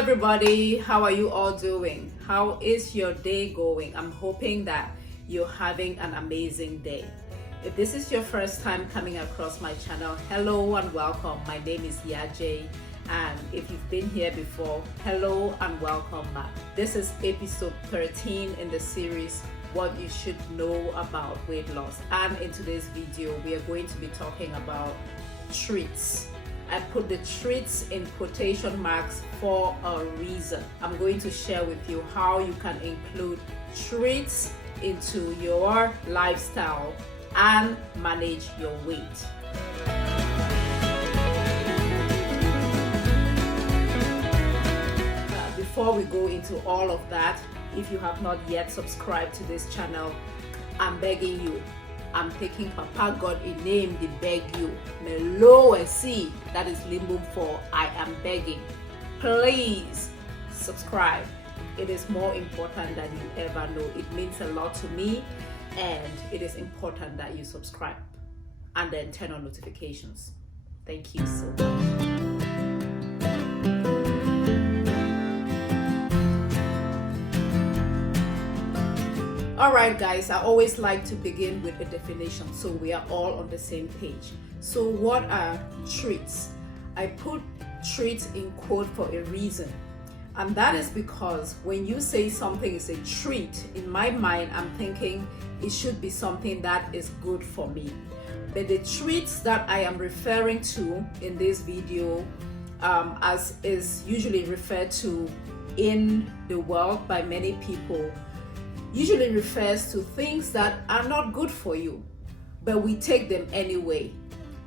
everybody, how are you all doing? How is your day going? I'm hoping that you're having an amazing day. If this is your first time coming across my channel, hello and welcome. My name is YAJE'S, and if you've been here before, hello and welcome back. This is episode 13 in the series What You Should Know About Weight Loss, and in today's video we are going to be talking about treats. I put the treats in quotation marks for a reason. I'm going to share with you how you can include treats into your lifestyle and manage your weight. Before we go into all of that, if you have not yet subscribed to this channel, I'm begging you. I'm taking Papa God in name, they beg you. Melo and see, that is Limbo for I am begging. Please subscribe. It is more important than you ever know. It means a lot to me, and it is important that you subscribe and then turn on notifications. Thank you so much. Alright guys, I always like to begin with a definition so we are all on the same page. So what are treats? I put treats in quote for a reason. And that is because when you say something is a treat, in my mind I'm thinking it should be something that is good for me. But the treats that I am referring to in this video, as is usually referred to in the world by many people, usually refers to things that are not good for you, but we take them anyway.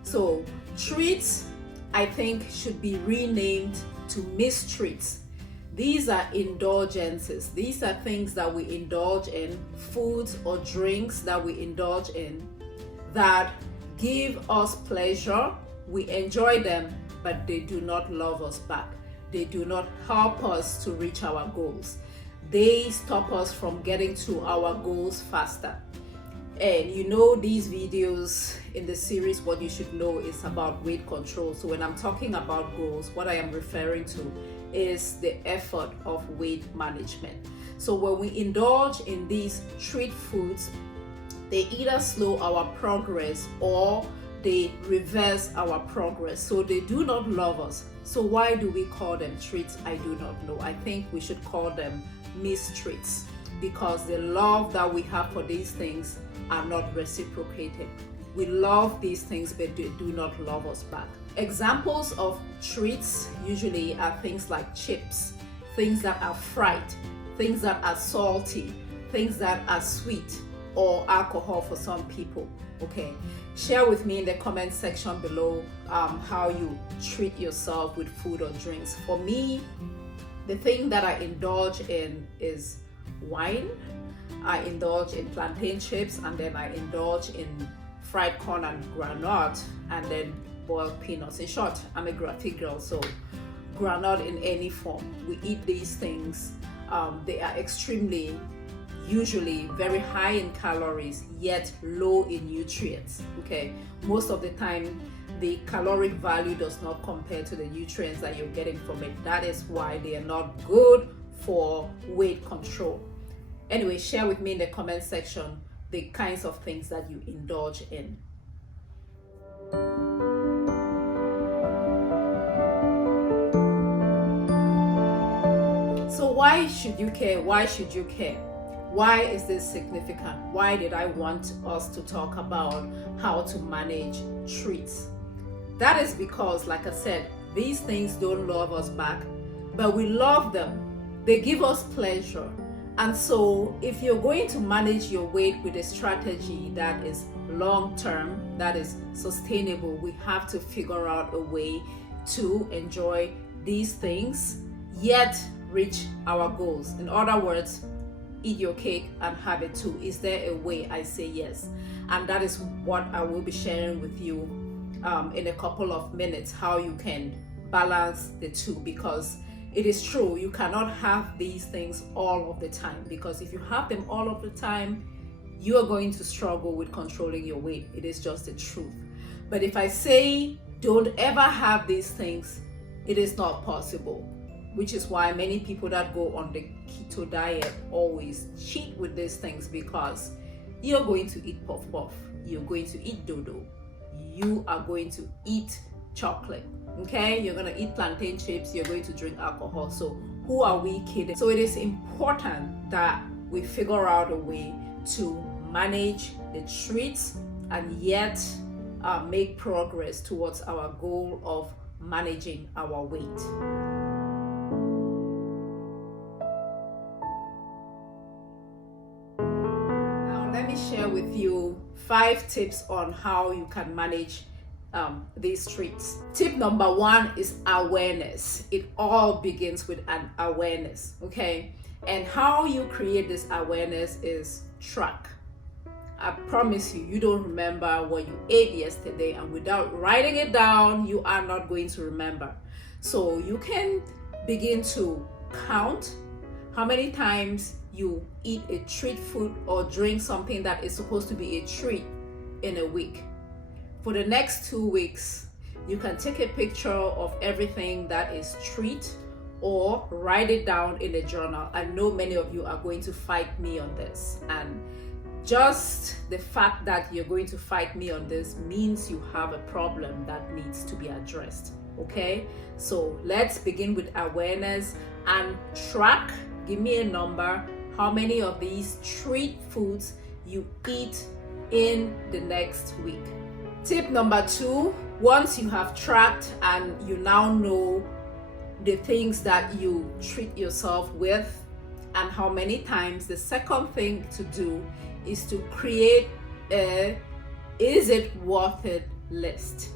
So treats, I think, should be renamed to mistreats. These are indulgences. These are things that we indulge in, foods or drinks that we indulge in that give us pleasure. We enjoy them, but they do not love us back. They do not help us to reach our goals. They stop us from getting to our goals faster. And you know, these videos in the series What You Should Know is about weight control. So when I'm talking about goals, what I am referring to is the effort of weight management. So when we indulge in these treat foods, they either slow our progress or they reverse our progress. So they do not love us. So why do we call them treats? I do not know. I think we should call them mistreats, because the love that we have for these things are not reciprocated. We love these things, but they do not love us back. Examples of treats usually are things like chips, things that are fried, things that are salty, things that are sweet, or alcohol for some people. Okay, share with me in the comment section below how you treat yourself with food or drinks. For me, the thing that I indulge in is wine. I indulge in plantain chips, and then I indulge in fried corn and granite, and then boiled peanuts. In short, I'm a graphic girl, so granite in any form. We eat these things. They are usually very high in calories, yet low in nutrients. Okay, most of the time the caloric value does not compare to the nutrients that you're getting from it. That is why they are not good for weight control. Anyway, share with me in the comment section the kinds of things that you indulge in. So why should you care? Why should you care? Why is this significant? Why did I want us to talk about how to manage treats? That is because, like I said, these things don't love us back, but we love them. They give us pleasure. And so if you're going to manage your weight with a strategy that is long-term, that is sustainable, we have to figure out a way to enjoy these things, yet reach our goals. In other words, eat your cake and have it too. Is there a way? I say yes. And that is what I will be sharing with you in a couple of minutes, how you can balance the two, because it is true, you cannot have these things all of the time, because if you have them all of the time, you are going to struggle with controlling your weight. It is just the truth. But if I say don't ever have these things, it is not possible. which is why many people that go on the keto diet always cheat with these things, because you're going to eat puff puff, you're going to eat dodo, you are going to eat chocolate, okay? You're going to eat plantain chips, you're going to drink alcohol. So who are we kidding? So it is important that we figure out a way to manage the treats and yet make progress towards our goal of managing our weight. Now let me share with you 5 tips on how you can manage these treats. Tip number 1 is awareness. It all begins with an awareness, okay? And how you create this awareness is track. I promise you, you don't remember what you ate yesterday, and without writing it down, you are not going to remember. So you can begin to count how many times you eat a treat food or drink something that is supposed to be a treat in a week. For the next 2 weeks, you can take a picture of everything that is treat or write it down in a journal. I know many of you are going to fight me on this, and just the fact that you're going to fight me on this means you have a problem that needs to be addressed, okay? So let's begin with awareness and track. Give me a number, how many of these treat foods you eat in the next week. Tip number 2, once you have tracked and you now know the things that you treat yourself with and how many times, the second thing to do is to create a is it worth it list.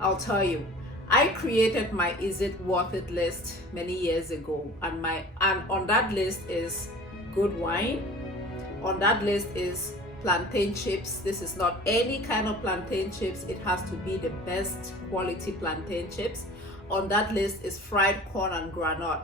I'll tell you, I created my is it worth it list many years ago, and on that list is good wine, on that list is plantain chips. This is not any kind of plantain chips, it has to be the best quality plantain chips. On that list is fried corn and granite.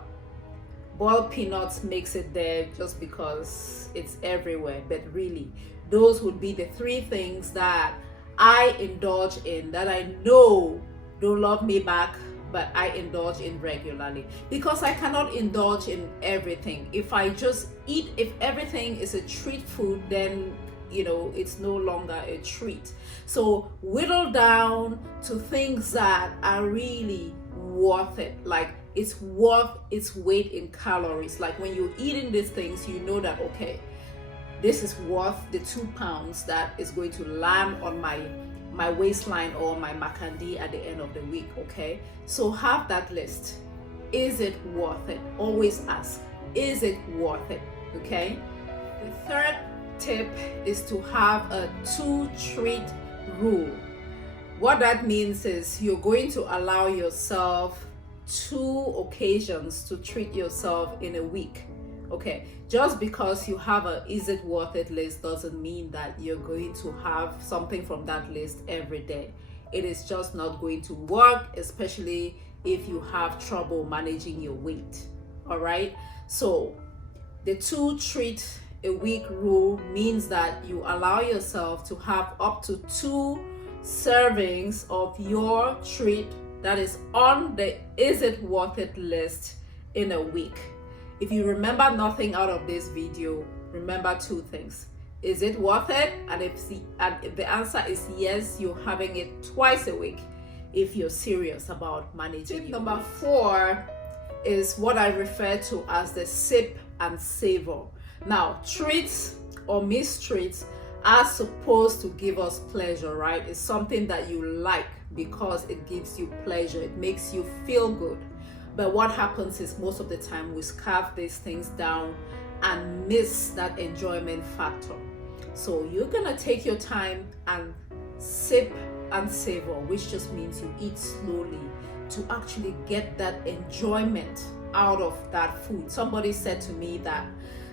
Boiled peanuts makes it there just because it's everywhere, but really those would be the 3 things that I indulge in, that I know don't love me back, but I indulge in regularly, because I cannot indulge in everything. If I just eat, if everything is a treat food, then it's no longer a treat. So whittle down to things that are really worth it, like it's worth its weight in calories. Like when you're eating these things, you know that, okay, this is worth the 2 pounds that is going to land on my waistline or my macandi at the end of the week, okay? So have that list. Is it worth it? Always ask, is it worth it, okay? The 3rd tip is to have a 2 treat rule. What that means is you're going to allow yourself 2 occasions to treat yourself in a week, okay? Just because you have a is it worth it list doesn't mean that you're going to have something from that list every day. It is just not going to work, especially if you have trouble managing your weight, all right? So the 2 treat a week rule means that you allow yourself to have up to 2 servings of your treat that is on the is it worth it list in a week. If you remember nothing out of this video, remember 2 things. Is it worth it? And if the answer is yes, you're having it twice a week if you're serious about managing. Tip number 4 is what I refer to as the sip and savor. Now, treats or mistreats are supposed to give us pleasure, right? It's something that you like because it gives you pleasure, it makes you feel good. But what happens is most of the time we scarf these things down and miss that enjoyment factor. So you're gonna take your time and sip and savor, which just means you eat slowly to actually get that enjoyment out of that food. Somebody said to me that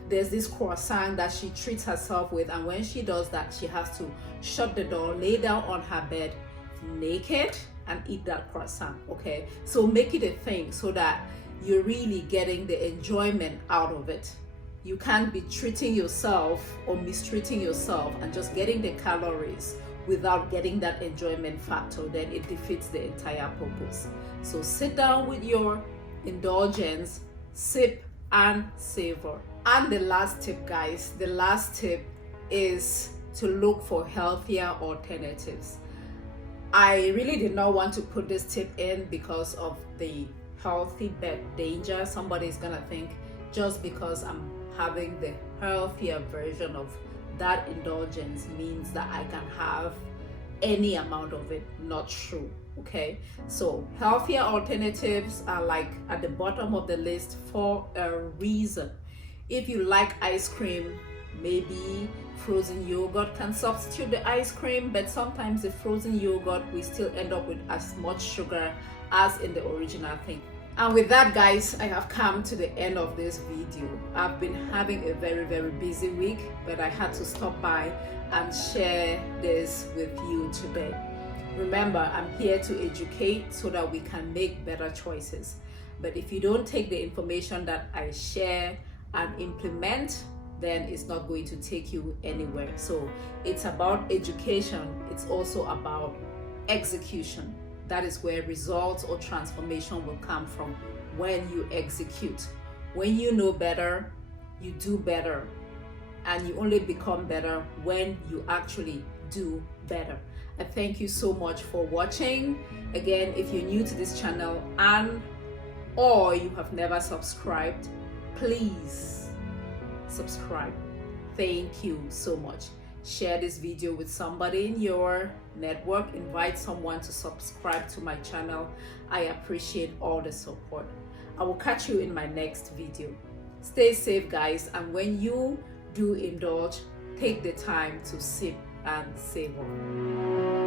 there's this croissant that she treats herself with, and when she does that, she has to shut the door, lay down on her bed naked and eat that croissant, okay? So make it a thing so that you're really getting the enjoyment out of it. You can't be treating yourself or mistreating yourself and just getting the calories without getting that enjoyment factor. Then it defeats the entire purpose. So sit down with your indulgence, sip and savor. And the last tip, guys, the last tip is to look for healthier alternatives. I really did not want to put this tip in because of the healthy bet danger. Somebody's gonna think just because I'm having the healthier version of that indulgence means that I can have any amount of it. Not true. Okay, so healthier alternatives are like at the bottom of the list for a reason. If you like ice cream, maybe frozen yogurt can substitute the ice cream, but sometimes the frozen yogurt we still end up with as much sugar as in the original thing. And with that, guys, I have come to the end of this video. I've been having a very busy week, but I had to stop by and share this with you today. Remember, I'm here to educate so that we can make better choices. But if you don't take the information that I share and implement, then it's not going to take you anywhere. So it's about education. It's also about execution. That is where results or transformation will come from, when you execute. When you know better, you do better. And you only become better when you actually do better. I thank you so much for watching. Again, if you're new to this channel or you have never subscribed, please subscribe. Thank you so much. Share this video with somebody in your network. Invite someone to subscribe to my channel. I appreciate all the support. I will catch you in my next video. Stay safe, guys, and when you do indulge, take the time to sip and savor.